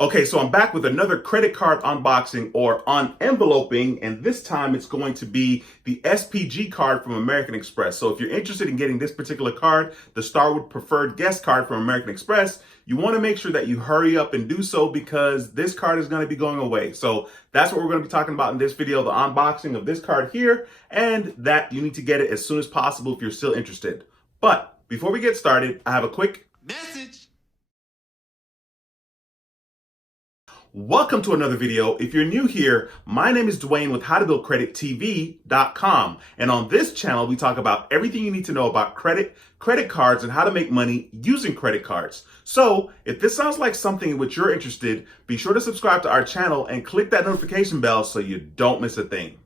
Okay, so I'm back with another credit card unboxing or unenveloping, and this time it's going to be the SPG card from American Express. So if you're interested in getting this particular card, the Starwood Preferred Guest card from American Express, you want to make sure that you hurry up and do so because this card is going to be going away. So that's what we're going to be talking about in this video, the unboxing of this card here, and that you need to get it as soon as possible if you're still interested. But before we get started, I have a quick Message. Welcome to another video. If you're new here, my name is Dwayne with HowToBuildCreditTV.com. And on this channel, we talk about everything you need to know about credit cards, and how to make money using credit cards. So if this sounds like something in which you're interested, be sure to subscribe to our channel and click that notification bell so you don't miss a thing.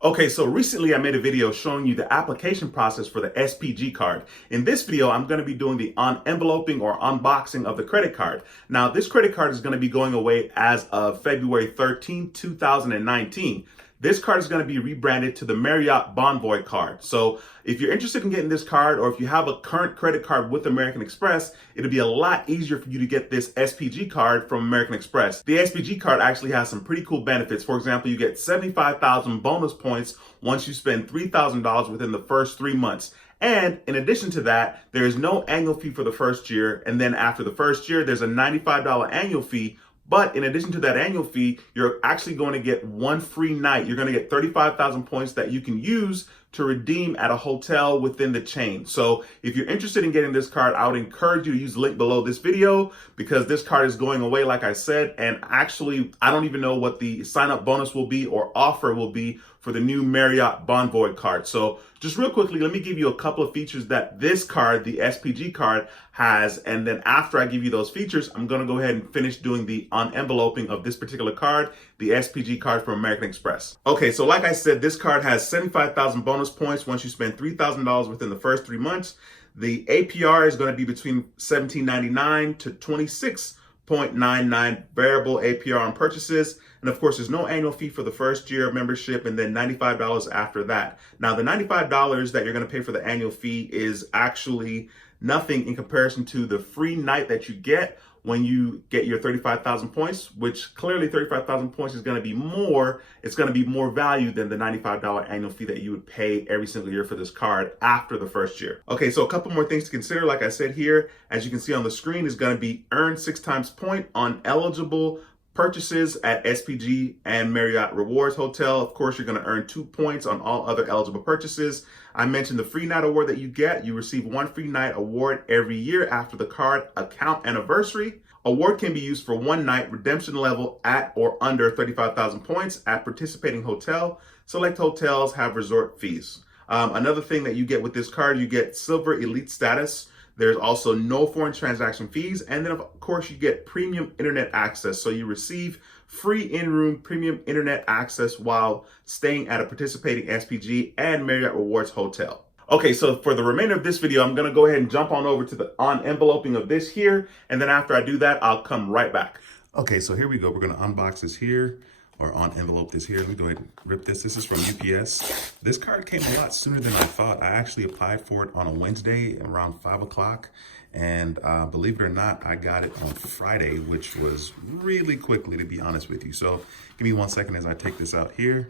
Okay, so recently I made a video showing you the application process for the SPG card. In this video, I'm going to be doing the unenveloping or unboxing of the credit card. Now, this credit card is going to be going away as of February 13, 2019. This card is going to be rebranded to the Marriott Bonvoy card. So if you're interested in getting this card, or if you have a current credit card with American Express, it'll be a lot easier for you to get this SPG card from American Express. The SPG card actually has some pretty cool benefits. For example, you get 75,000 bonus points once you spend $3,000 within the first 3 months. And in addition to that, there is no annual fee for the first year. And then after the first year, there's a $95 annual fee. But in addition to that annual fee, you're actually going to get one free night. You're going to get 35,000 points that you can use to redeem at a hotel within the chain. So if you're interested in getting this card, I would encourage you to use the link below this video because this card is going away, like I said. And actually, I don't even know what the sign up bonus will be or offer will be for the new Marriott Bonvoy card. So just real quickly, let me give you a couple of features that this card, the SPG card, has. And then after I give you those features, I'm going to go ahead and finish doing the unenveloping of this particular card, the SPG card from American Express. Okay, so like I said, this card has 75,000 bonus points once you spend $3,000 within the first 3 months. The APR is going to be between $17.99 to $26.99 variable APR on purchases. And of course, there's no annual fee for the first year of membership, and then $95 after that. Now, the $95 that you're going to pay for the annual fee is actually nothing in comparison to the free night that you get when you get your 35,000 points, which clearly 35,000 points is going to be more. It's going to be more value than the $95 annual fee that you would pay every single year for this card after the first year. Okay, so a couple more things to consider. Like I said here, as you can see on the screen, is going to be earn 6 times point on eligible purchases at SPG and Marriott Rewards Hotel. Of course, you're going to earn 2 points on all other eligible purchases. I mentioned the free night award that you get. You receive one free night award every year after the card account anniversary. Award can be used for one night, redemption level at or under 35,000 points at participating hotel. Select hotels have resort fees. Another thing that you get with this card, you get Silver Elite status. There's also no foreign transaction fees. And then, of course, you get premium internet access. So you receive free in-room premium internet access while staying at a participating SPG and Marriott Rewards hotel. Okay, so for the remainder of this video, I'm going to go ahead and jump on over to the unenveloping of this here. And then after I do that, I'll come right back. Okay, so here we go. We're going to unbox this here, or unenvelope this here. Let me go ahead and rip this. This is from UPS. This card came a lot sooner than I thought. I actually applied for it on a Wednesday around 5 o'clock. And believe it or not, I got it on Friday, which was really quickly, to be honest with you. So give me 1 second as I take this out here.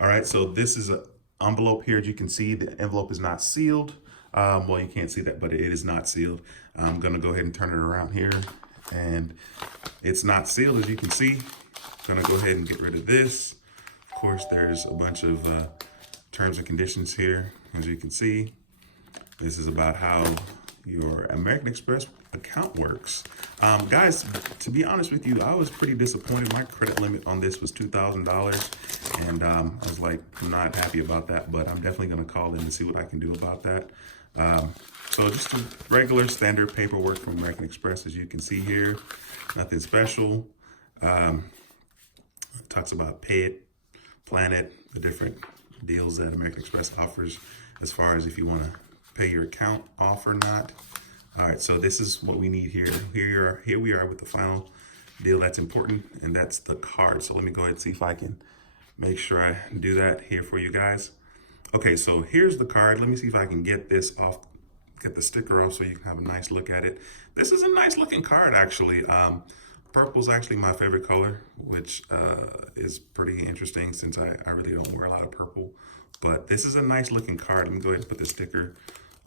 All right, so this is an envelope here. As you can see, the envelope is not sealed. Well, you can't see that, but it is not sealed. I'm going to go ahead and turn it around here. And it's not sealed, as you can see. I'm gonna go ahead and get rid of this. Of course, there's a bunch of terms and conditions here, as you can see. This is about how your American Express account works. Guys, to be honest with you, I was pretty disappointed. My credit limit on this was $2,000, and I was like, I'm not happy about that, but I'm definitely gonna call in and see what I can do about that. So just a regular standard paperwork from American Express, as you can see here, nothing special. Talks about Pay It, Plan It, the different deals that American Express offers as far as if you want to pay your account off or not. All right, so this is what we need here. Here we are with the final deal that's important, and that's the card. So let me go ahead and see if I can make sure I do that here for you guys. Okay, so here's the card. Let me see if I can get this off get the sticker off so you can have a nice look at it. This is a nice looking card, actually. Purple's actually my favorite color, which is pretty interesting since I really don't wear a lot of purple. But this is a nice looking card. Let me go ahead and put the sticker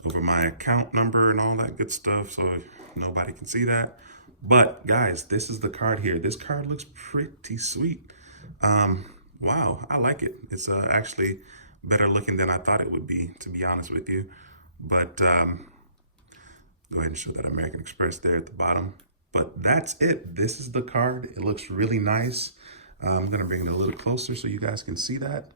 over my account number and all that good stuff so nobody can see that. But guys, this is the card here. This card looks pretty sweet. Wow, I like it. It's actually better looking than I thought it would be, to be honest with you. But go ahead and show that American Express there at the bottom. But that's it. This is the card. It looks really nice. I'm gonna bring it a little closer so you guys can see that.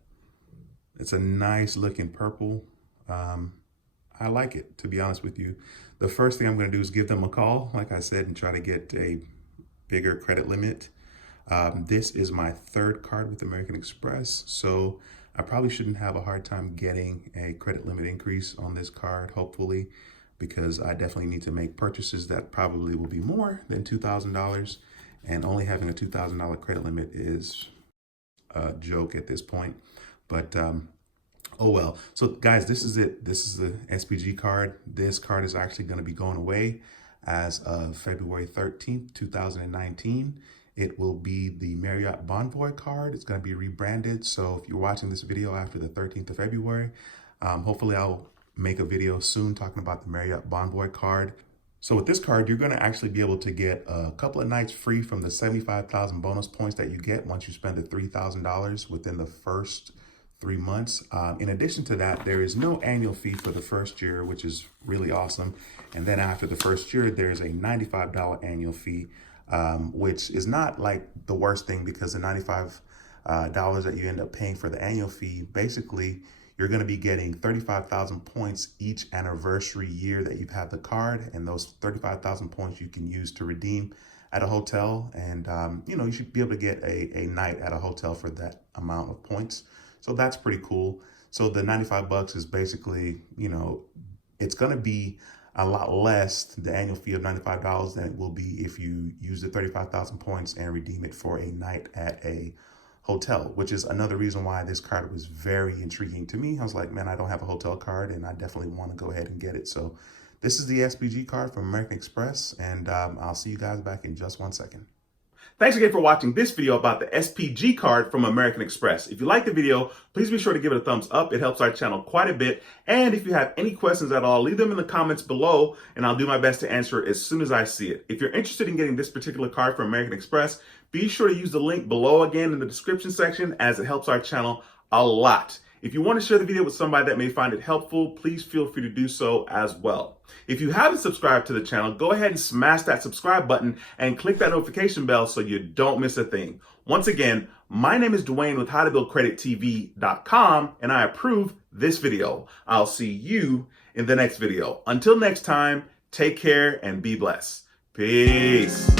It's a nice looking purple. I like it, to be honest with you. The first thing I'm gonna do is give them a call, like I said, and try to get a bigger credit limit. This is my third card with American Express, so I probably shouldn't have a hard time getting a credit limit increase on this card, hopefully, because I definitely need to make purchases that probably will be more than $2,000, and only having a $2,000 credit limit is a joke at this point. But oh well. So guys, this is it. This is the SPG card. This card is actually going to be going away as of February 13th, 2019. It will be the Marriott Bonvoy card. It's going to be rebranded. So if you're watching this video after the 13th of February, hopefully I'll make a video soon talking about the Marriott Bonvoy card. So with this card, you're going to actually be able to get a couple of nights free from the 75,000 bonus points that you get once you spend the $3,000 within the first 3 months. In addition to that, there is no annual fee for the first year, which is really awesome. And then after the first year, there's a $95 annual fee, which is not like the worst thing, because the $95 that you end up paying for the annual fee, basically you're going to be getting 35,000 points each anniversary year that you've had the card, and those 35,000 points you can use to redeem at a hotel. And you know, you should be able to get a night at a hotel for that amount of points. So that's pretty cool. So the 95 bucks is basically, you know, it's going to be a lot less, the annual fee of $95, than it will be if you use the 35,000 points and redeem it for a night at a hotel, which is another reason why this card was very intriguing to me. I was like, man, I don't have a hotel card, and I definitely want to go ahead and get it. So this is the SPG card from American Express, and I'll see you guys back in just 1 second. Thanks again for watching this video about the SPG card from American Express. If you liked the video, please be sure to give it a thumbs up. It helps our channel quite a bit. And if you have any questions at all, leave them in the comments below, and I'll do my best to answer it as soon as I see it. If you're interested in getting this particular card from American Express, be sure to use the link below again in the description section, as it helps our channel a lot. If you want to share the video with somebody that may find it helpful, please feel free to do so as well. If you haven't subscribed to the channel, go ahead and smash that subscribe button and click that notification bell so you don't miss a thing. Once again, my name is Dwayne with HowToBuildCreditTV.com, and I approve this video. I'll see you in the next video. Until next time, take care and be blessed. Peace.